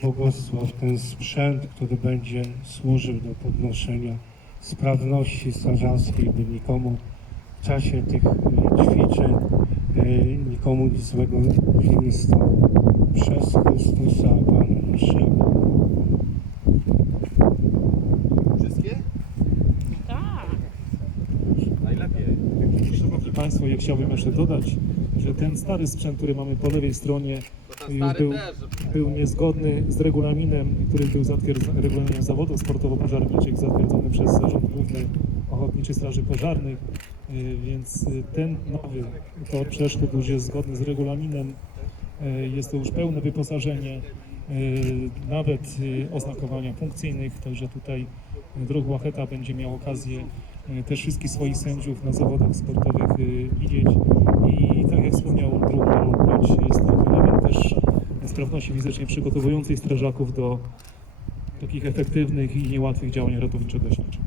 pobłogosław ten sprzęt, który będzie służył do podnoszenia sprawności strażackiej, by nikomu w czasie tych e, ćwiczeń e, nikomu nic złego się nie stało. Przez Chrystusa Pana naszego. Wszystkie? Tak. Najlepiej. Szanowni Państwo, ja chciałbym jeszcze dodać, że ten stary sprzęt, który mamy po lewej stronie, już był, był niezgodny z regulaminem, który był zatwierdzony, regulaminem zawodów sportowo-pożarniczych, zatwierdzony przez Zarząd Główny Ochotniczej Straży Pożarnej, więc y, ten nowy tor przeszkód już jest zgodny z regulaminem, y, jest to już pełne wyposażenie, y, nawet oznakowania punkcyjnych, także tutaj Druh Łacheta będzie miał okazję też wszystkich swoich sędziów na zawodach sportowych widzieć i tak jak wspomniał Druh Łacheć, jest to element też sprawności fizycznie przygotowującej strażaków do takich efektywnych i niełatwych działań ratowniczo-gaśniczych.